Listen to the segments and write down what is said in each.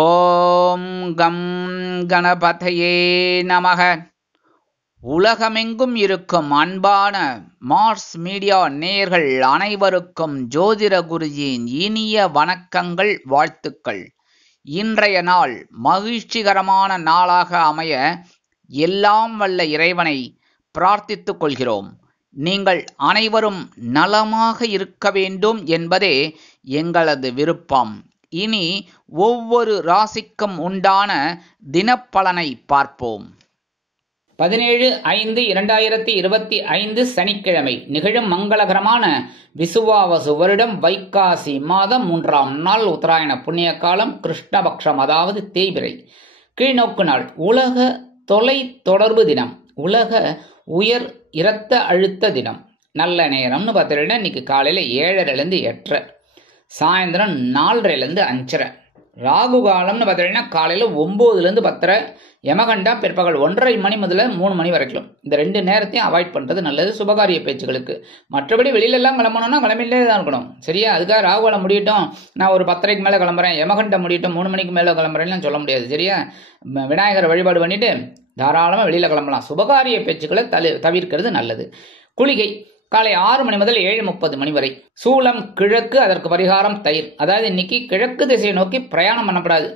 ஓம் come கணபதையே நமக. உலகமெங்கும் இருக்கும் அன்பான மார்ஸ் மீடியா நேயர்கள் அனைவருக்கும் ஜோதிட குருஜியின் இனிய வணக்கங்கள், வாழ்த்துக்கள். இன்றைய நாள் மகிழ்ச்சிகரமான நாளாக அமைய எல்லாம் வல்ல இறைவனை பிரார்த்தித்துக் கொள்கிறோம். நீங்கள் அனைவரும் நலமாக இருக்க வேண்டும் என்பதே எங்களது விருப்பம். இனி ஒவ்வொரு ராசிக்கும் உண்டான தினப்பலனை பார்ப்போம். 17/5/2025 சனிக்கிழமை நிகழும் மங்களகரமான விசுவாவசு வருடம் வைகாசி மாதம் 3ஆம் நாள், உத்தராயண புண்ணிய காலம், கிருஷ்ணபக்ஷம் அதாவது தேய்பிறை, கீழ்நோக்கு நாள், உலக தொலை தொடர்பு தினம், உலக உயர் இரத்த அழுத்த தினம். நல்ல நேரம்னு பார்த்தீங்கன்னா இன்னைக்கு காலையில் 7:30 8:30, சாயந்தரம் 4:30 5:30. ராகு காலம்னு பார்த்தீங்கன்னா காலையில் 9 10:30, யமகண்டா பிற்பகல் 1:30 மணி முதல்ல 3 மணி வரைக்கும். இந்த 2 நேரத்தையும் அவாய்ட் பண்ணுறது நல்லது சுபகாரிய பேச்சுகளுக்கு. மற்றபடி வெளியிலெல்லாம் கிளம்பணும்னா கிளம்பிலே தான் இருக்கணும், சரியா? அதுக்காக ராகு காலம் முடியட்டும், நான் ஒரு 10:30க்கு மேலே கிளம்புறேன், யமகண்டம் முடியட்டும் 3 மணிக்கு மேலே கிளம்புறேன்னு சொல்ல முடியாது, சரியா? விநாயகரை வழிபாடு பண்ணிட்டு தாராளமாக வெளியில் கிளம்பலாம். சுபகாரிய பேச்சுக்களை தவிர்க்கிறது நல்லது. குளிகை காலை 6 மணி முதல் 7:30 மணி வரை. சூலம் கிழக்கு, அதற்கு பரிகாரம் தயிர். அதாவது இன்னைக்கு கிழக்கு திசையை நோக்கி பிரயாணம் பண்ணப்படாது,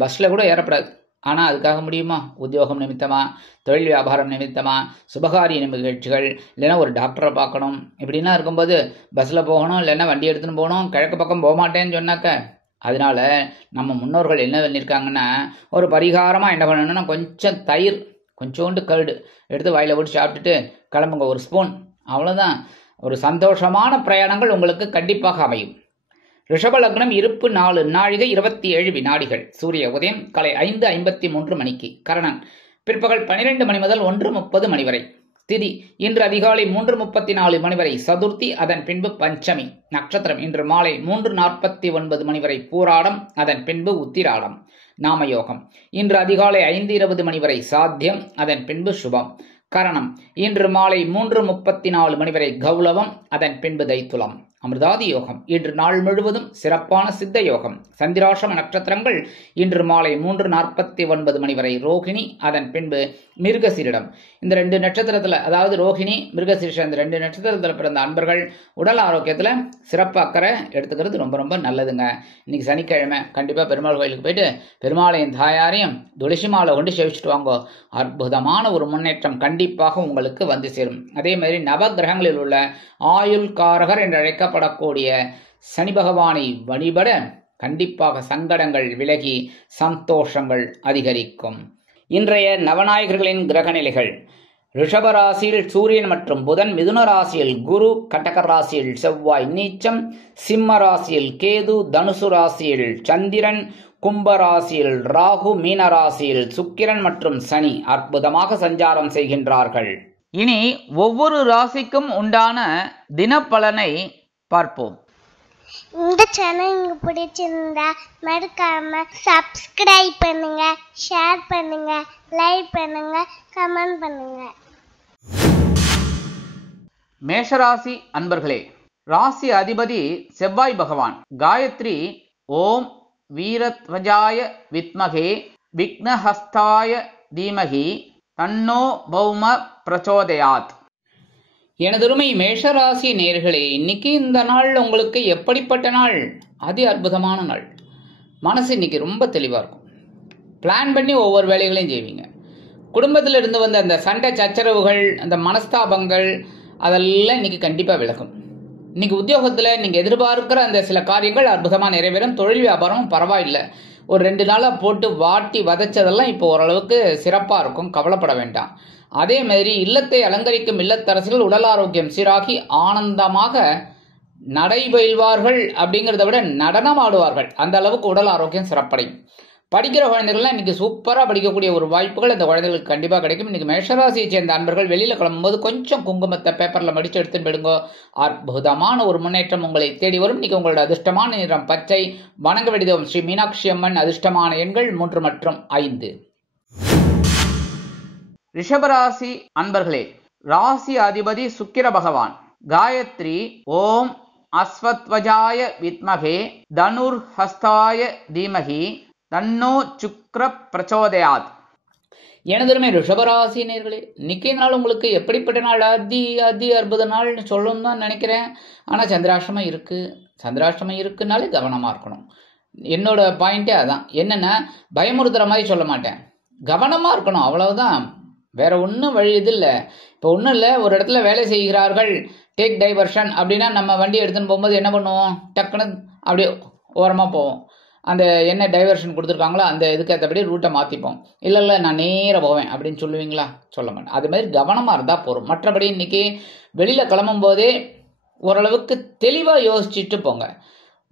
பஸ்ஸில் கூட ஏறப்படாது. ஆனால் அதுக்காக முடியுமா? உத்தியோகம் நிமித்தமா, தொழில் வியாபாரம் நிமித்தமா, சுபகாரிய நிகழ்ச்சிகள், இல்லைன்னா ஒரு டாக்டரை பார்க்கணும், இப்படின்னா இருக்கும்போது பஸ்ஸில் போகணும், இல்லைன்னா வண்டி எடுத்துன்னு போகணும். கிழக்கு பக்கம் போக மாட்டேன்னு சொன்னாக்க அதனால நம்ம முன்னோர்கள் என்ன பண்ணியிருக்காங்கன்னா, ஒரு பரிகாரமாக என்ன பண்ணணும்னா கொஞ்சம் தயிர், கொஞ்சோண்டு கர்டு எடுத்து வாயில் போட்டு சாப்பிட்டுட்டு கிளம்புங்க, ஒரு ஸ்பூன், அவ்வளோதான். ஒரு சந்தோஷமான பிரயாணங்கள் உங்களுக்கு கண்டிப்பாக அமையும். ரிஷப லக்னம், இருப்பு 4 நாழிகை 27 வினாடிகள். சூரிய உதயம் காலை 5:53 மணிக்கு. கரணன் பிற்பகல் 12 மணி முதல் 1:30 மணி வரை. திதி இன்று அதிகாலை 3:34 மணி வரை சதுர்த்தி, அதன் பின்பு பஞ்சமி. நட்சத்திரம் இன்று மாலை 3:49 மணி வரை பூராடம், அதன் பின்பு உத்திராடம். நாமயோகம் இன்று அதிகாலை 5:20 மணி வரை சாத்தியம், அதன் பின்பு சுபம். கரணம் இன்று மாலை 3:34 மணி வரை கௌலவம், அதன் பின்பு தைத்துலம். அமிர்தாதி யோகம் இன்று நாள் முழுவதும் சிறப்பான சித்த யோகம். சந்திராசிரம நட்சத்திரங்கள் இன்று மாலை 3:49 மணி வரை ரோகிணி, அதன் பின்பு மிருகசீரிடம். இந்த 2 நட்சத்திரத்தில், அதாவது ரோகிணி மிருகசீரிஷம், இந்த 2 நட்சத்திரத்தில் பிறந்த அன்பர்கள் உடல் ஆரோக்கியத்தில் சிறப்பு அக்கறை எடுத்துக்கிறது ரொம்ப ரொம்ப நல்லதுங்க. இன்னைக்கு சனிக்கிழமை கண்டிப்பாக பெருமாள் கோயிலுக்கு போயிட்டு பெருமாளையும் தாயாரையும் துளசி மாலை கொண்டு சேவிச்சுட்டு வாங்கோ. அற்புதமான ஒரு முன்னேற்றம் கண்டிப்பாக உங்களுக்கு வந்து சேரும். அதே மாதிரி நவகிரகங்களில் உள்ள ஆயுள் காரகர் என்று அழைக்கப்படக்கூடிய சனி பகவானை வழிபட கண்டிப்பாக சங்கடங்கள் விலகி சந்தோஷங்கள் அதிகரிக்கும். இன்றைய நவநாயகர்களின் கிரக நிலைகள்: ரிஷப ராசியில் சூரியன் மற்றும் புதன், மிதுன ராசியில் குரு, கடக ராசியில் செவ்வாய் நீச்சம், சிம்ம ராசியில் கேது, தனுசு ராசியில் சந்திரன், கும்ப ராசியில் ராகு, மீன ராசியில் சுக்கிரன் மற்றும் சனி அற்புதமாக சஞ்சாரம் செய்கின்றார்கள். இனி ஒவ்வொரு ராசிக்கும் உண்டான தினப்பலனை பார்ப்போம். இந்த சேனல் உங்களுக்கு பிடிச்சிருந்தா மறக்காம சப்ஸ்கிரைப் பண்ணுங்க, ஷேர் பண்ணுங்க, லைக் பண்ணுங்க, கமெண்ட் பண்ணுங்க. மேஷராசி அன்பர்களே, ராசி அதிபதி செவ்வாய் பகவான். காயத்ரி ஓம் வீரத்வஜாய வித்மகே விக்னஹஸ்தாய தீமகி தன்னோ பௌம பிரச்சோதயாத். எனதருமை மேஷராசி நேயர்களே, இன்னைக்கு இந்த நாள் உங்களுக்கு எப்படிப்பட்ட நாள்? அதி அற்புதமான நாள். மனசு இன்னைக்கு ரொம்ப தெளிவாக இருக்கும். பிளான் பண்ணி ஒவ்வொரு வேலைகளையும் செய்வீங்க. குடும்பத்தில் இருந்து வந்த அந்த சண்டை சச்சரவுகள், அந்த மனஸ்தாபங்கள் அதெல்லாம் இன்னைக்கு கண்டிப்பாக விலகும். இன்னைக்கு உத்தியோகத்தில் நீங்கள் எதிர்பார்க்கிற அந்த சில காரியங்கள் அற்புதமாக நிறைவேறும். தொழில் வியாபாரம் பரவாயில்லை, ஒரு 2 நாளாக போட்டு வாட்டி வதைச்சதெல்லாம் இப்போ ஓரளவுக்கு சிறப்பாக இருக்கும், கவலைப்பட வேண்டாம். அதே மாதிரி இல்லத்தை அலங்கரிக்கும் இல்லத்தரசிகள் உடல் ஆரோக்கியம் சீராகி ஆனந்தமாக நடைபயில்வார்கள், அப்படிங்கிறத விட நடனம் ஆடுவார்கள். அந்த அளவுக்கு உடல் ஆரோக்கியம் சிறப்படையும். படிக்கிற குழந்தைகள்லாம் இன்னைக்கு சூப்பராக படிக்கக்கூடிய ஒரு வாய்ப்புகள் அந்த குழந்தைகளுக்கு கண்டிப்பாக கிடைக்கும். இன்னைக்கு மேஷராசியை சேர்ந்த அன்பர்கள் வெளியில் கிளம்பும்போது கொஞ்சம் குங்குமத்தை பேப்பரில் மடித்து எடுத்துன்னு போயிடுங்க. அற்புதமான ஒரு முன்னேற்றம் உங்களை தேடி வரும். இன்னைக்கு உங்களோட அதிர்ஷ்டமான நிறம் பச்சை. வணங்க வேண்டியது ஸ்ரீ மீனாட்சி அம்மன். அதிர்ஷ்டமான எண்கள் 3 மற்றும் 5. ரிஷபராசி அன்பர்களே, ராசி அதிபதி சுக்கிர பகவான். காயத்ரி ஓம் அஸ்வத்வஜாய வித்மகே தனுர்ஹஸ்தாய தீமகி தன்னோ சுக்ர பிரச்சோதயாத். எனதுமே ரிஷபராசி நேர்களே, இன்னைக்கு நாள் உங்களுக்கு எப்படிப்பட்ட நாள்? அதி அற்புத நாள்னு சொல்லணும்னு தான் நினைக்கிறேன். ஆனால் சந்திராஷ்டமம் இருக்குனாலே கவனமாக இருக்கணும். என்னோட பாயிண்டே அதான். என்னென்னா, பயமுறுத்துற மாதிரி சொல்ல மாட்டேன், கவனமாக இருக்கணும், அவ்வளவுதான். வேற ஒன்றும் வழி இது இல்லை. இப்போ ஒன்றும் இல்லை, ஒரு இடத்துல வேலை செய்கிறார்கள், டேக் டைவர்ஷன் அப்படின்னா நம்ம வண்டி எடுத்துன்னு போகும்போது என்ன பண்ணுவோம்? டக்குன்னு அப்படியே ஓரமாக போவோம். அந்த என்ன டைவர்ஷன் கொடுத்துருக்காங்களோ அந்த இதுக்கு ஏற்றபடி ரூட்டை மாற்றிப்போம். இல்லை நான் நேராக போவேன் அப்படின்னு சொல்லுவீங்களா? சொல்ல மாட்டேன். அது மாதிரி கவனமாக இருந்தால் போகிறோம். மற்றபடி இன்னைக்கு வெளியில் கிளம்பும் போதே ஓரளவுக்கு தெளிவாக யோசிச்சுட்டு போங்க.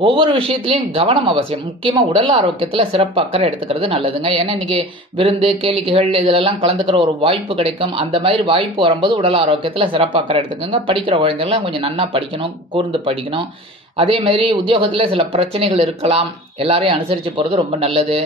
ஒவ்வொரு விஷயத்துலையும் கவனம் அவசியம். முக்கியமாக உடல் ஆரோக்கியத்தில் சிறப்பு அக்கறை எடுத்துக்கிறது நல்லதுங்க. ஏன்னா இன்னைக்கு விருந்து கேளிக்கைகள் இதிலெல்லாம் கலந்துக்கிற ஒரு வாய்ப்பு கிடைக்கும். அந்த மாதிரி வாய்ப்பு வரும்போது உடல் ஆரோக்கியத்தில் சிறப்பு அக்கறை எடுத்துக்கோங்க. படிக்கிற குழந்தைங்களாம் கொஞ்சம் நன்னா படிக்கணும், கூர்ந்து படிக்கணும். அதே மாதிரி உத்தியோகத்தில் சில பிரச்சனைகள் இருக்கலாம், எல்லாரையும் அனுசரித்து போகிறது ரொம்ப நல்லது.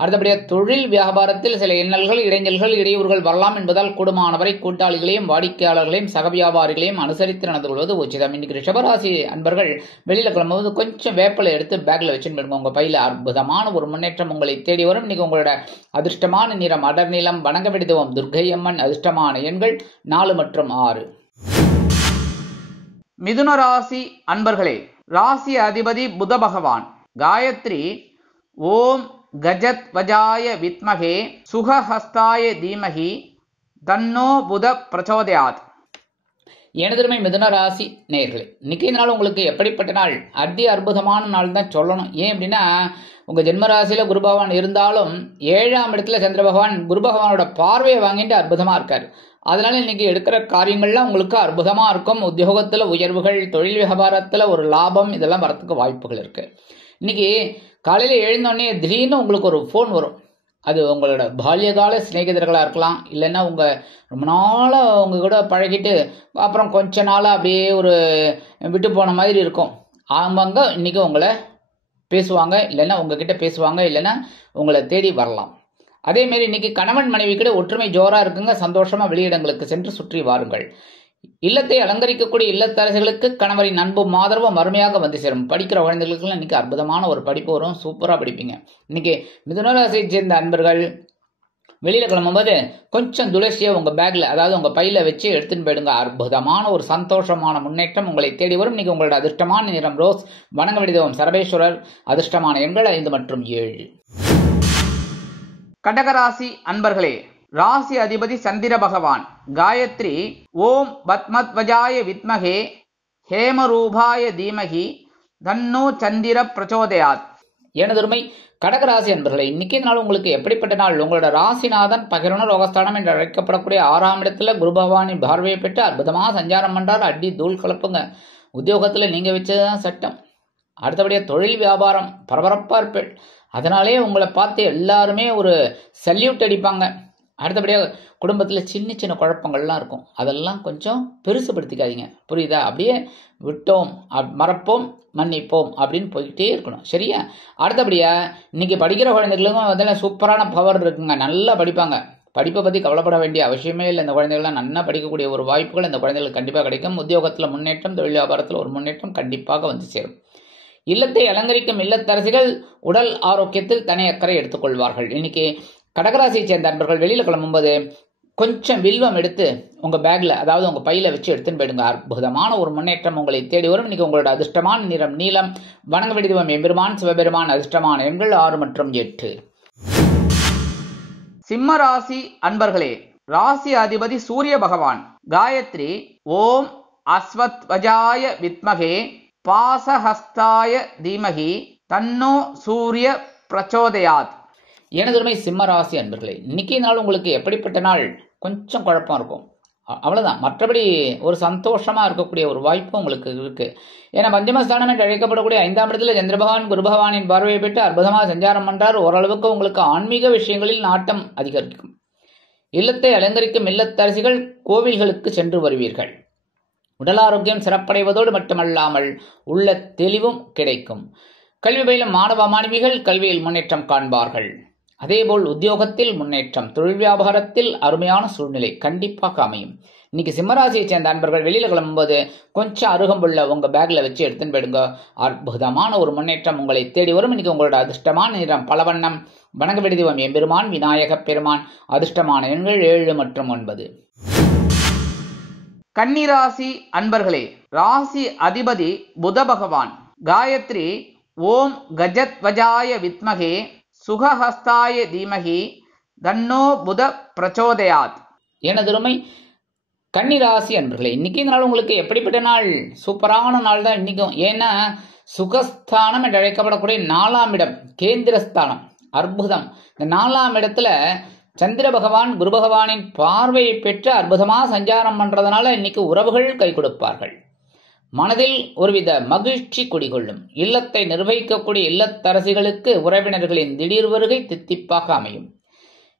அடுத்தபடியாக தொழில் வியாபாரத்தில் சில இன்னல்கள், இடைஞ்சல்கள், இடையூறுகள் வரலாம் என்பதால் கூடுமானவரை கூட்டாளிகளையும் வாடிக்கையாளர்களையும் சக வியாபாரிகளையும் அனுசரித்து நடந்து கொள்வது உச்சிதம். இன்னைக்கு ரிஷபராசி அன்பர்கள் வெளியில் கிளம்பும்போது கொஞ்சம் வேப்பிலை எடுத்து பேக்கில் வச்சுன்னு போயிடுங்க. உங்கள் பையில் அற்புதமான ஒரு முன்னேற்றம் உங்களை தேடி வரும். இன்னைக்கு உங்களோட அதிர்ஷ்டமான நிறம் அடர் நீளம். வணங்க விடுதுவோம் துர்க்கை அம்மன். அதிர்ஷ்டமான எண்கள் 4 மற்றும் 6. மிதுன ராசி அன்பர்களே, ராசி அதிபதி புத பகவான். காயத்ரி ஓம் கஜத் வஜாய வித்மகே சுகஹஸ்தாய தீமகி தன்னோ புத பிரச்சோதயாத். எனதுமை மிதுன ராசி நேயர்களே, இன்னைக்கு நாள் உங்களுக்கு எப்படிப்பட்ட நாள்? அற்புதமான நாள் தான் சொல்லணும். ஏன் அப்படின்னா, உங்க ஜென்மராசியில குரு பகவான் இருந்தாலும் 7ஆம் இடத்துல சந்திர பகவான் குரு பகவானோட பார்வையை வாங்கிட்டு அற்புதமா இருக்காரு. அதனால இன்னைக்கு எடுக்கிற காரியங்கள்லாம் உங்களுக்கு அற்புதமா இருக்கும். உத்தியோகத்துல உயர்வுகள், தொழில் வியாபாரத்துல ஒரு லாபம், இதெல்லாம் வரத்துக்கு வாய்ப்புகள் இருக்கு. இன்னைக்கு காலையில எழுந்தோடனே திடீர்னு உங்களுக்கு ஒரு ஃபோன் வரும். அது உங்களோட பால்யகால சிநேகிதர்களாக இருக்கலாம், இல்லைன்னா உங்கள் ரொம்ப நாளாக உங்க கூட பழகிட்டு அப்புறம் கொஞ்ச நாளாக அப்படியே ஒரு விட்டு போன மாதிரி இருக்கும். அவங்க இன்னைக்கு உங்களை பேசுவாங்க, இல்லைன்னா உங்ககிட்ட பேசுவாங்க, இல்லைன்னா உங்களை தேடி வரலாம். அதேமாரி இன்னைக்கு கணவன் மனைவி கிட்ட ஒற்றுமை ஜோரா இருக்குங்க. சந்தோஷமா வெளியிடங்களுக்கு சென்று சுற்றி வாருங்கள். இல்லத்தை அலங்கரிக்கக்கூடிய இல்லத்தரசிகளுக்கு கணவரின் அன்பும் ஆதரவும் அருமையாக வந்து சேரும். படிக்கிற குழந்தைகளுக்கு இன்னைக்கு அற்புதமான ஒரு படிப்பு வரும், சூப்பரா படிப்பீங்க. இன்னைக்கு மிதுன ராசியை சேர்ந்த அன்பர்கள் வெளியில கிளம்பும்போது கொஞ்சம் துளசியை உங்க பேக்ல, அதாவது உங்க பையில வச்சு எடுத்துன்னு போயிடுங்க. அற்புதமான ஒரு சந்தோஷமான முன்னேற்றம் உங்களை தேடி வரும். இன்னைக்கு உங்களோட அதிர்ஷ்டமான நிறம் ரோஸ். வணங்க விடுதோம் சரபேஸ்வரர். அதிர்ஷ்டமான எண்கள் 5 மற்றும் 7. கடகராசி அன்பர்களே, ராசி அதிபதி சந்திர பகவான். காயத்ரி ஓம் பத்மத்வஜாய வித்மகே ஹேமரூபாய தீமகி தன்னோ சந்திர பிரச்சோதயாத். எனதுமை கடகராசி அன்பர்களே, இன்னைக்கு நாள் உங்களுக்கு எப்படிப்பட்ட நாள்? உங்களோட ராசிநாதன் பகிரண ரோகஸ்தானம் என்று அழைக்கப்படக்கூடிய 6ஆம் இடத்துல குரு பகவானின் பார்வையை பெற்று அற்புதமாக சஞ்சாரம் பண்றார். அடி தூள் கலப்புங்க. உத்தியோகத்துல நீங்க வச்சதுதான் சட்டம். அடுத்தபடியாக தொழில் வியாபாரம் பரபரப்பா இருப்பேன். அதனாலே உங்களை பார்த்து எல்லாருமே ஒரு சல்யூட் அடிப்பாங்க. அடுத்தபடியாக குடும்பத்தில் சின்ன சின்ன குழப்பங்கள்லாம் இருக்கும், அதெல்லாம் கொஞ்சம் பெருசுபடுத்திக்காதீங்க, புரியுதா? அப்படியே விட்டோம், மறப்போம், மன்னிப்போம் அப்படின்னு போய்கிட்டே இருக்கணும், சரியா? அடுத்தபடியாக இன்னைக்கு படிக்கிற குழந்தைகளுக்கும் அதெல்லாம் சூப்பரான பவர் இருக்குங்க, நல்லா படிப்பாங்க. படிப்பை பற்றி கவலைப்பட வேண்டிய அவசியமே இல்லை. இந்த குழந்தைகள்லாம் நல்லா படிக்கக்கூடிய ஒரு வாய்ப்புகள் இந்த குழந்தைகளுக்கு கண்டிப்பாக கிடைக்கும். உத்தியோகத்தில் முன்னேற்றம், தொழில் வியாபாரத்தில் ஒரு முன்னேற்றம் கண்டிப்பாக வந்து சேரும். இல்லத்தை அலங்கரிக்கும் இல்லத்தரசிகள் உடல் ஆரோக்கியத்தில் தனி அக்கறை எடுத்துக்கொள்வார்கள். இன்னைக்கு கடகராசியை சேர்ந்த நண்பர்கள் வெளியில கிளம்பும்போது கொஞ்சம் வில்வம் எடுத்து உங்க பேக்ல, அதாவது உங்க பையில வச்சு எடுத்துன்னு போயிடுங்க. அற்புதமான ஒரு முன்னேற்றம் உங்களை தேடி வரும். இன்னைக்கு உங்களோட அதிர்ஷ்டமான நிறம் நீலம். வணங்க விடுதம் எம்பெருமான் சிவபெருமான். அதிர்ஷ்டமான எண்கள் 6 மற்றும் 8. சிம்ம ராசி அன்பர்களே, ராசி அதிபதி சூரிய பகவான். காயத்ரி ஓம் அஸ்வத்வஜாய வித்மகே பாசஹஸ்தாய தீமகி தன்னோ சூரிய பிரச்சோதயாத். எனதுமை சிம்ம ராசி அன்பர்களே, இன்னைக்கு நாள் உங்களுக்கு எப்படிப்பட்ட நாள்? கொஞ்சம் குழப்பம் இருக்கும், அவ்வளவுதான். மற்றபடி ஒரு சந்தோஷமா இருக்கக்கூடிய ஒரு வாய்ப்பு உங்களுக்கு இருக்கு. ஏன்னா பஞ்சமஸ்தானம் என்று அழைக்கப்படக்கூடிய 5ஆம் இடத்துல சந்திர பகவான் குரு பகவானின் பார்வையை பெற்று அற்புதமாக சஞ்சாரம் பண்றார். ஓரளவுக்கு உங்களுக்கு ஆன்மீக விஷயங்களில் நாட்டம் அதிகரிக்கும். இல்லத்தை அலங்கரிக்கும் இல்லத்தரசிகள் கோவில்களுக்கு சென்று வருவீர்கள். உடல் ஆரோக்கியம் சிறப்படைவதோடு மட்டுமல்லாமல் உள்ள தெளிவும் கிடைக்கும். கல்வி பயிலும் மாணவ மாணவிகள் கல்வியில் முன்னேற்றம் காண்பார்கள். அதேபோல் உத்தியோகத்தில் முன்னேற்றம், தொழில் வியாபாரத்தில் அருமையான சூழ்நிலை கண்டிப்பாக அமையும். இன்னைக்கு சிம்மராசியை சேர்ந்த அன்பர்கள் வெளியில கிளம்பும்போது கொஞ்சம் அருகம்புள்ள உங்க பேக்ல வச்சு எடுத்துன்னு போயிடுங்க. அற்புதமான ஒரு முன்னேற்றம் உங்களை தேடி வரும். இன்னைக்கு உங்களோட அதிர்ஷ்டமான நிறம் பலவண்ணம். வணங்க வேண்டிய தெய்வம் எம்பெருமான் விநாயக பெருமான். அதிர்ஷ்டமான எண்கள் 7 மற்றும் 9. கன்னிராசி அன்பர்களே, ராசி அதிபதி புத பகவான். காயத்ரி ஓம் கஜத்வஜாய வித்மகே சுகஹஸ்தாய தீமகி தன்னோ புத பிரச்சோதயாத். எனதுருமை கன்னிராசி அன்பர்களே, இன்னைக்கு இந்த நாள் உங்களுக்கு எப்படிப்பட்ட நாள்? சூப்பரான நாள் தான் இன்னைக்கும். ஏன்னா சுகஸ்தானம் என்று அழைக்கப்படக்கூடிய 4ஆம் இடம் கேந்திரஸ்தானம். அற்புதம். இந்த 4ஆம் இடத்துல சந்திர பகவான் குரு பகவானின் பார்வையை பெற்று அற்புதமா சஞ்சாரம் பண்றதுனால இன்னைக்கு உறவுகள் கை கொடுப்பார்கள். மனதில் ஒருவித மகிழ்ச்சி குடிகொள்ளும். இல்லத்தை நிர்வகிக்கக்கூடிய இல்லத்தரசிகளுக்கு உறவினர்களின் திடீர் வருகை தித்திப்பாக அமையும்.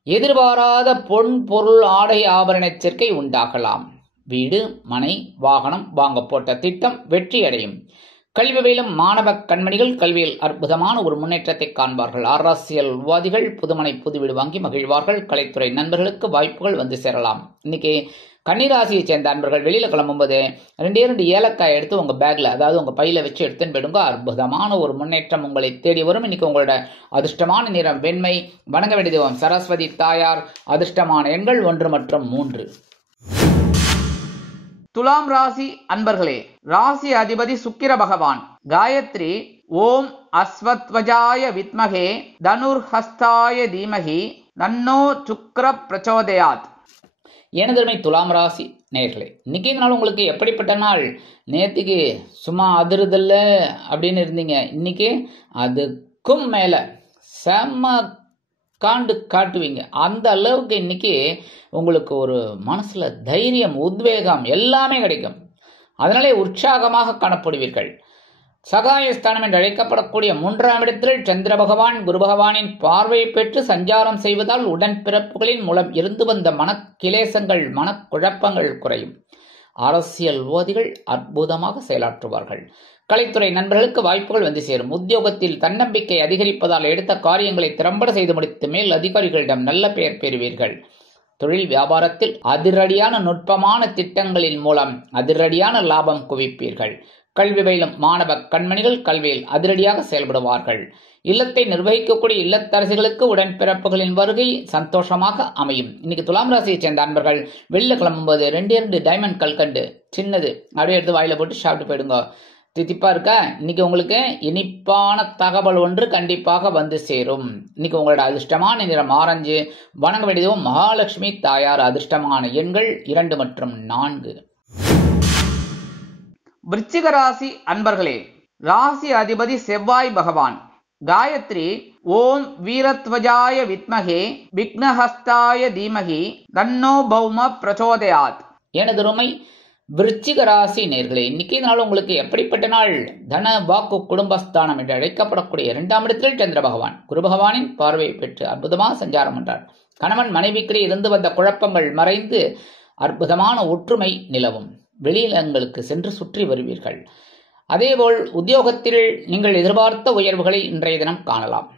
எதிர்பாராத பொன் பொருள் ஆடை ஆபரண சேர்க்கை உண்டாகலாம். வீடு மனை வாகனம் வாங்க போட்ட திட்டம் வெற்றியடையும். கல்வியிலும் மாணவ கண்மணிகள் கல்வியில் அற்புதமான ஒரு முன்னேற்றத்தை காண்பார்கள். அரசியல்வாதிகள் புதுமனை புது வீடு வாங்கி மகிழ்வார்கள். கலைத்துறை நண்பர்களுக்கு வாய்ப்புகள் வந்து சேரலாம். இன்னைக்கு கன்னிராசியை சேர்ந்த அன்பர்கள் வெளியில கிளம்பும்போது 2 ஏலக்காய் எடுத்து உங்க பேக்ல, அதாவது உங்க பையில வச்சு எடுத்துன்னு போயிடுங்க. அற்புதமான ஒரு முன்னேற்றம் உங்களை தேடி வரும். இன்னைக்கு உங்களோட அதிர்ஷ்டமான நிறம் வெண்மை. வணங்க வேண்டிய தெய்வம் சரஸ்வதி தாயார். அதிர்ஷ்டமான எண்கள் 1 மற்றும் 3. துலாம் ராசி அன்பர்களே, ராசி அதிபதி சுக்கிர பகவான். காயத்ரி ஓம் அஸ்வத்வஜாய வித்மகே தனுர்ஹஸ்தாய தீமகி தன்னோ சுக்ர பிரச்சோதயாத். எனதருமை துலாம் ராசி நேயர்களே, இன்னைக்கு இந்த நாள் உங்களுக்கு எப்படிப்பட்ட நாள்? நேற்றுக்கு சும்மா அதிருதல்ல அப்படின்னு இருந்தீங்க. இன்னைக்கு அதுக்கும் மேல செம்ம காட்டுவீங்க. அந்த அளவுக்கு இன்னைக்கு உங்களுக்கு ஒரு மனசுல தைரியம் உத்வேகம் எல்லாமே கிடைக்கும். அதனாலே உற்சாகமாக காணப்படுவீர்கள். சகாயஸ்தானம் என்று அழைக்கப்படக்கூடிய 3ஆம் இடத்தில் சந்திர பகவான் குரு பகவானின் பார்வையை பெற்று சஞ்சாரம் செய்வதால் உடன்பிறப்புகளின் மூலம் இருந்து வந்த மனக்கிலேசங்கள் மனக்குழப்பங்கள் குறையும். அரசியல்வாதிகள் அற்புதமாக செயலாற்றுவார்கள். கலைத்துறை நண்பர்களுக்கு வாய்ப்புகள் வந்து சேரும். உத்தியோகத்தில் தன்னம்பிக்கை அதிகரிப்பதால் எடுத்த காரியங்களை திறம்பட செய்து முடித்து மேல் அதிகாரிகளிடம் நல்ல பெயர் பெறுவீர்கள். தொழில் வியாபாரத்தில் அதிரடியான நுட்பமான திட்டங்களின் மூலம் அதிரடியான லாபம் குவிப்பீர்கள். கல்வி பயிலும் மாணவ கண்மணிகள் கல்வியில் அதிரடியாக செயல்படுவார்கள். இல்லத்தை நிர்வகிக்கக்கூடிய இல்லத்தரசிகளுக்கு உடன்பிறப்புகளின் வருகை சந்தோஷமாக அமையும். இன்னைக்கு துலாம் ராசியை சேர்ந்த அன்பர்கள் வெளில கிளம்பும்போது 2 டைமண்ட் கல்கண்டு சின்னது அப்படியே எடுத்து வாயில போட்டு சாப்பிட்டு போயிடுங்க. தித்திப்பா இருக்க. இன்னைக்கு உங்களுக்கு இனிப்பான தகவல் ஒன்று கண்டிப்பாக வந்து சேரும். இன்னைக்கு உங்களோட அதிர்ஷ்டமான நிறம் ஆரஞ்சு. வணங்க வேண்டியதும் மகாலட்சுமி தாயார். அதிர்ஷ்டமான எண்கள் 2 மற்றும் 4. விருச்சிக ராசி அன்பர்களே, ராசி அதிபதி செவ்வாய் பகவான். காயத்ரி ஓம் வீரத்வஜாய வித்மகே விக்னஹஸ்தாய தீமகி தன்னோ பௌம பிரச்சோதயாத். எனதுருமை விருச்சிக ராசி நேர்களே, இன்னைக்கு நாள் உங்களுக்கு எப்படிப்பட்ட நாள்? தன வாக்கு குடும்பஸ்தானம் என்று அழைக்கப்படக்கூடிய 2ஆம் இடத்தில் சந்திர பகவான் குரு பகவானின் பார்வையை பெற்று அற்புதமாக சஞ்சாரம் என்றார். கணவன் மனைவிக்கிடையே இருந்து வந்த குழப்பங்கள் மறைந்து அற்புதமான ஒற்றுமை நிலவும். வெளியிடங்களுக்கு சென்று சுற்றி வருவீர்கள். அதேபோல் உத்தியோகத்தில் நீங்கள் எதிர்பார்த்த உயர்வுகளை இன்றைய தினம் காணலாம்.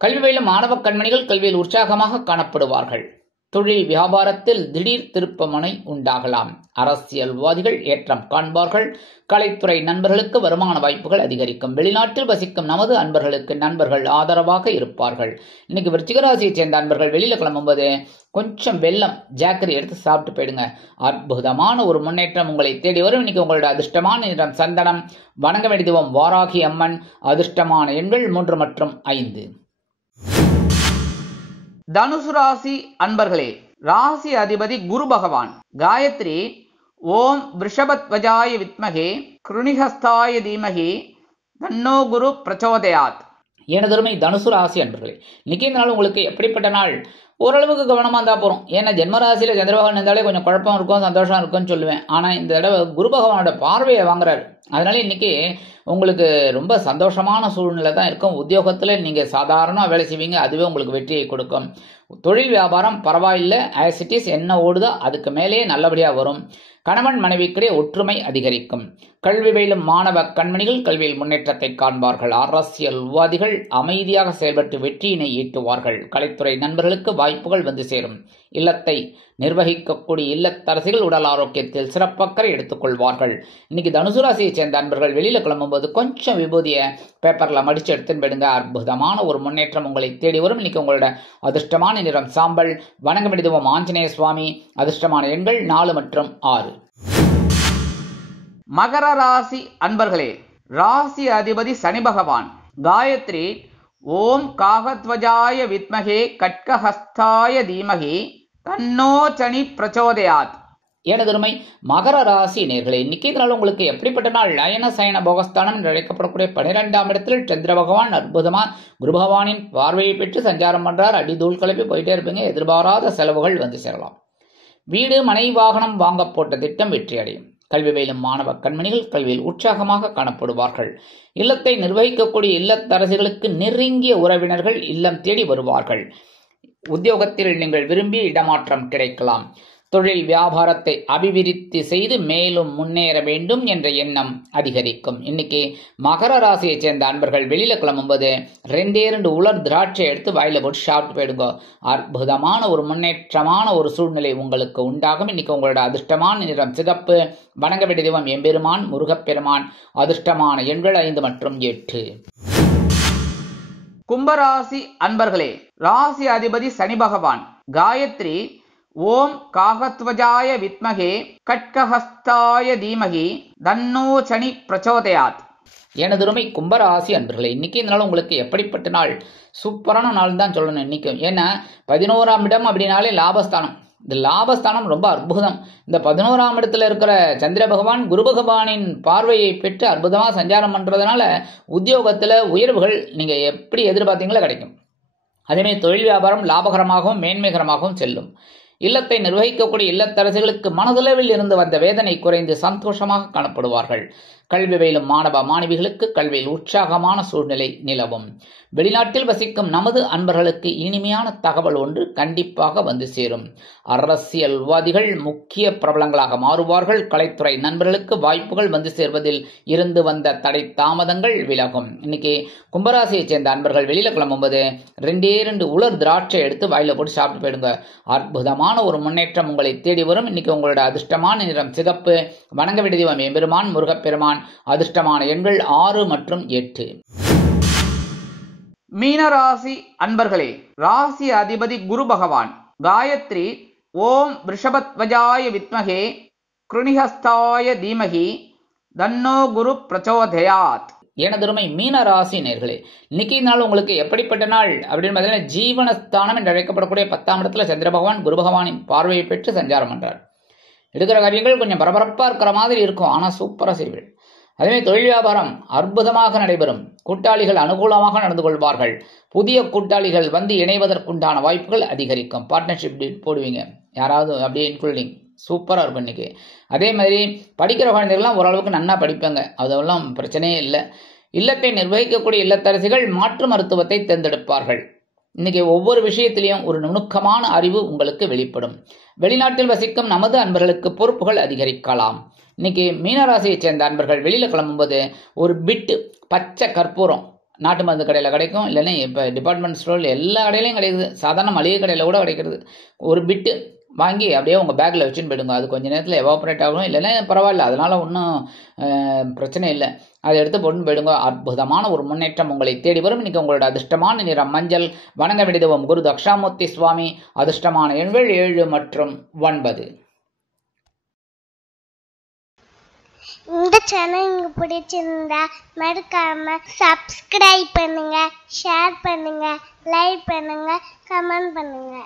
கல்வி பயிலும் மாணவ கண்மணிகள் கல்வியில் உற்சாகமாக காணப்படுவார்கள். தொழில் வியாபாரத்தில் திடீர் திருப்பமுனை உண்டாகலாம். அரசியல்வாதிகள் ஏற்றம் காண்பார்கள். கலைத்துறை நண்பர்களுக்கு வருமான வாய்ப்புகள் அதிகரிக்கும். வெளிநாட்டில் வசிக்கும் நமது அன்பர்களுக்கு நண்பர்கள் ஆதரவாக இருப்பார்கள். இன்னைக்கு விருச்சிக ராசியை சேர்ந்த அன்பர்கள் வெளியில கிளம்பும்போது கொஞ்சம் வெல்லம் ஜாக்கரி எடுத்து சாப்பிட்டு போயிடுங்க. அற்புதமான ஒரு முன்னேற்றம் உங்களை தேடி வரும். இன்னைக்கு உங்களோட அதிர்ஷ்டமான நிறம் சந்தனம். வணங்க வேண்டிய தெய்வம் வாராகி அம்மன். அதிர்ஷ்டமான எண்கள் 3 மற்றும் 5. தனுசு ராசி அன்பர்களே, ராசி அதிபதி குரு பகவான். காயத்ரி ஓம் விருஷபத்வஜாய வித்மகே கிருணிஹஸ்தாய தீமகி தன்னோ குரு பிரச்சோதயாத். எனதருமை தனுசு ராசி அன்பர்களே, இன்னைக்கு இந்த நாள் உங்களுக்கு எப்படிப்பட்ட நாள்? ஓரளவுக்கு கவனமா இருந்தா போறோம். ஏன்னா ஜென்மராசியில சந்திரபகவான் இருந்தாலே கொஞ்சம் குழப்பம் இருக்கும், சந்தோஷம் இருக்கும்னு சொல்லுவேன். ஆனா இந்த தடவை குரு பகவானோட பார்வையை வாங்குறாரு. அதனால இன்னைக்கு உங்களுக்கு ரொம்ப சந்தோஷமான சூழ்நிலை தான் இருக்கும். உத்தியோகத்துல நீங்க சாதாரண வேலை செய்வீங்க, அதுவே உங்களுக்கு வெற்றியை கொடுக்கும். தொழில் வியாபாரம் பரவாயில்லை, ஆஸ் இட் இஸ் என்ன ஓடுதோ அதுக்கு மேலே நல்லபடியா வரும். கணவன் மனைவிக்கிடையே ஒற்றுமை அதிகரிக்கும். கல்வி பயிலும் மாணவ கண்மணிகள் கல்வியில் முன்னேற்றத்தை காண்பார்கள். அரசியல்வாதிகள் அமைதியாக செயல்பட்டு வெற்றியினை ஈட்டுவார்கள். கலைத்துறை நண்பர்களுக்கு வாய்ப்புகள் வந்து சேரும். இல்லத்தை நிர்வகிக்கக்கூடிய இல்லத்தரசிகள் உடல் ஆரோக்கியத்தில் சிறப்பக்கறை எடுத்துக்கொள்வார்கள். இன்னைக்கு தனுசு ராசியை சேர்ந்த அன்பர்கள் வெளியில கிளம்பும்போது கொஞ்சம் விபூதிய பேப்பர்ல மடிச்சு எடுத்துன்னு போயிடுங்க. அற்புதமான ஒரு முன்னேற்றம் உங்களை தேடி வரும். இன்னைக்கு உங்களோட அதிர்ஷ்டமான நிறம் சாம்பல். வணங்க வேண்டியதும் ஆஞ்சநேய சுவாமி. அதிர்ஷ்டமான எண்கள் 4 மற்றும் 6. மகர ராசி அன்பர்களே, ராசி அதிபதி சனி பகவான். காயத்ரி ஓம் காகத்வஜாய வித்மகே கட்கஹஸ்தாய தீமகி தன்னோ சனி பிரச்சோதயாத். எனதருமை மகர ராசி நேர்களே, இன்னைக்கு இதனால் உங்களுக்கு எப்படிப்பட்ட நாள்? அயன சயன போகஸ்தானம் என்று அழைக்கப்படக்கூடிய 12ஆம் இடத்தில் சந்திர பகவான் அற்புதமா குரு பகவானின் பார்வையை பெற்று சஞ்சாரம் பண்றார். அடி தூள் கிளப்பி போயிட்டே இருப்பீங்க. எதிர்பாராத செலவுகள் வந்து சேரலாம். வீடு மனை வாகனம் வாங்க போட்ட திட்டம் வெற்றி அடையும். கல்வி பயிலும் மாணவ கண்மணிகள் கல்வியில் உற்சாகமாக காணப்படுவார்கள். இல்லத்தை நிர்வகிக்கக்கூடிய இல்லத்தரசிகளுக்கு நெருங்கிய உறவினர்கள் இல்லம் தேடி வருவார்கள். உத்தியோகத்தில் நீங்கள் விரும்பிய இடமாற்றம் கிடைக்கலாம். தொழில் வியாபாரத்தை அபிவிருத்தி செய்து மேலும் முன்னேற வேண்டும் என்ற எண்ணம் அதிகரிக்கும். இன்னைக்கு மகர ராசியை சேர்ந்த அன்பர்கள் வெளியில கிளம்பும்போது 2 உலர் திராட்சை எடுத்து வாயில போட்டு சாப்பிட்டு போயிடுங்க. அற்புதமான ஒரு முன்னேற்றமான ஒரு சூழ்நிலை உங்களுக்கு உண்டாகும். இன்னைக்கு உங்களோட அதிர்ஷ்டமான நிறம் சிகப்பு. வணங்க வேண்டிய தெய்வம் எம்பெருமான் முருகப்பெருமான். அதிர்ஷ்டமான எண்கள் 5 மற்றும் 8. கும்பராசி அன்பர்களே, ராசி அதிபதி சனி பகவான். காயத்ரி ஓம் காகத்வஜாய வித்மகே கட்கஹஸ்தாய தீமகி தன்னோ சனி பிரச்சோதயாத். எனதுரிமை கும்பராசி அன்பர்களே, இன்னைக்கு இந்த நாள் உங்களுக்கு எப்படிப்பட்ட நாள்? சூப்பரான நாள் தான் சொல்லணும் இன்னைக்கு. ஏன்னா 11ஆம் இடம் அப்படின்னாலே லாபஸ்தானம். இந்த லாபஸ்தானம் ரொம்ப அற்புதம். இந்த 11ஆம் இடத்துல இருக்கிற சந்திர பகவான் குரு பகவானின் பார்வையை பெற்று அற்புதமா சஞ்சாரம் பண்றதுனால உத்தியோகத்துல உயர்வுகள் நீங்க எப்படி எதிர்பார்த்தீங்களோ கிடைக்கும். அதேமாதிரி தொழில் வியாபாரம் லாபகரமாகவும் மேன்மைகரமாகவும் செல்லும். இல்லத்தை நிர்வகிக்கக்கூடிய இல்லத்தரசிகளுக்கு மனதளவில் இருந்து வந்த வேதனை குறைந்து சந்தோஷமாக காணப்படுவார்கள். கல்வி பயிலும் மாணவ மாணவிகளுக்கு கல்வியில் உற்சாகமான சூழ்நிலை நிலவும். வெளிநாட்டில் வசிக்கும் நமது அன்பர்களுக்கு இனிமையான தகவல் ஒன்று கண்டிப்பாக வந்து சேரும். அரசியல்வாதிகள் முக்கிய பிரபலங்களாக மாறுவார்கள். கலைத்துறை நண்பர்களுக்கு வாய்ப்புகள் வந்து சேர்வதில் இருந்து வந்த தடை தாமதங்கள் விலகும். இன்னைக்கு கும்பராசியை சேர்ந்த அன்பர்கள் வெளியில கிளம்பும்போது 2 உலர் திராட்சை எடுத்து வாயில போட்டு சாப்பிட்டு போயிடுங்க. அற்புதமான ஒரு முன்னேற்றம் உங்களை தேடி வரும். இன்னைக்கு உங்களோட அதிர்ஷ்டமான நிறம் சிகப்பு. வணங்க வேண்டிய தெய்வம் எம்பெருமான் முருகப்பெருமான். அதிர்ஷ்டமான எண்கள் 6 மற்றும் 8. மீனராசி அன்பர்களே, ராசி அதிபதி குரு பகவான். காயத்ரி ஓம் ரிஷபத்வஜாய வித்மகே கிருணிஹஸ்தாய தீமகி தன்னோ குரு பிரச்சோதயாத். எனதருமை மீன ராசி நேர்களே, இன்னைக்கு நாள் உங்களுக்கு எப்படிப்பட்ட நாள் அப்படின்னு பார்த்தீங்கன்னா ஜீவனஸ்தானம் என்று அழைக்கப்படக்கூடிய 10ஆம் இடத்துல சந்திர பகவான் குரு பகவானின் பார்வையை பெற்று சஞ்சாரம் பண்றார். எடுக்கிற காரியங்கள் கொஞ்சம் பரபரப்பா இருக்கிற மாதிரி இருக்கும், ஆனா சூப்பரா செய்வீர்கள். அதே தொழில் வியாபாரம் அற்புதமாக நடைபெறும். கூட்டாளிகள் அனுகூலமாக நடந்து கொள்வார்கள். புதிய கூட்டாளிகள் வந்து இணைவதற்குண்டான வாய்ப்புகள் அதிகரிக்கும். பார்ட்னர்ஷிப் போடுவீங்க யாராவது அப்படியே இன்க்ளூடிங். சூப்பராக இருக்கும் இன்னைக்கு. அதே மாதிரி படிக்கிற குழந்தைகள்லாம் ஓரளவுக்கு நன்னா படிப்பாங்க, அதெல்லாம் பிரச்சனையே இல்லை. இல்லத்தை நிர்வகிக்கக்கூடிய இல்லத்தரசிகள் மாற்று மருத்துவத்தை தேர்ந்தெடுப்பார்கள். இன்னைக்கு ஒவ்வொரு விஷயத்திலையும் ஒரு நுணுக்கமான அறிவு உங்களுக்கு வெளிப்படும். வெளிநாட்டில் வசிக்கும் நமது அன்பர்களுக்கு பொறுப்புகள் அதிகரிக்கலாம். இன்னைக்கு மீனராசியை சேர்ந்த அன்பர்கள் வெளியில கிளம்பும்போது ஒரு பிட்டு பச்சை கற்பூரம் நாட்டு மருந்து கடையில் கிடைக்கும், இல்லைன்னா இப்போ டிபார்ட்மெண்ட் ஸ்டோர் எல்லா கடையிலையும் கிடைக்குது, சாதாரண மளிகை கடையில் கூட கிடைக்கிறது. ஒரு பிட்டு வாங்கி அப்படியே உங்கள் பேக்கில் வச்சுன்னு போயிடுங்க. அது கொஞ்சம் நேரத்தில் எவாபரேட் ஆகும், இல்லைன்னா பரவாயில்ல, அதனால் ஒன்றும் பிரச்சனை இல்லை. அதை எடுத்து போட்டு போயிடுங்க. அற்புதமான ஒரு முன்னேற்றம் உங்களை தேடி வரும். இன்னைக்கு உங்களோட அதிர்ஷ்டமான நிறம் மஞ்சள். வணங்க வேண்டியதும் குரு தக்ஷாமூர்த்தி சுவாமி. அதிர்ஷ்டமான எண்கள் 7 மற்றும் 9. இந்த சேனல் உங்களுக்கு பிடிச்சிருந்தா மறக்காம சப்ஸ்கிரைப் பண்ணுங்க, ஷேர் பண்ணுங்க, லைக் பண்ணுங்க, கமெண்ட் பண்ணுங்க.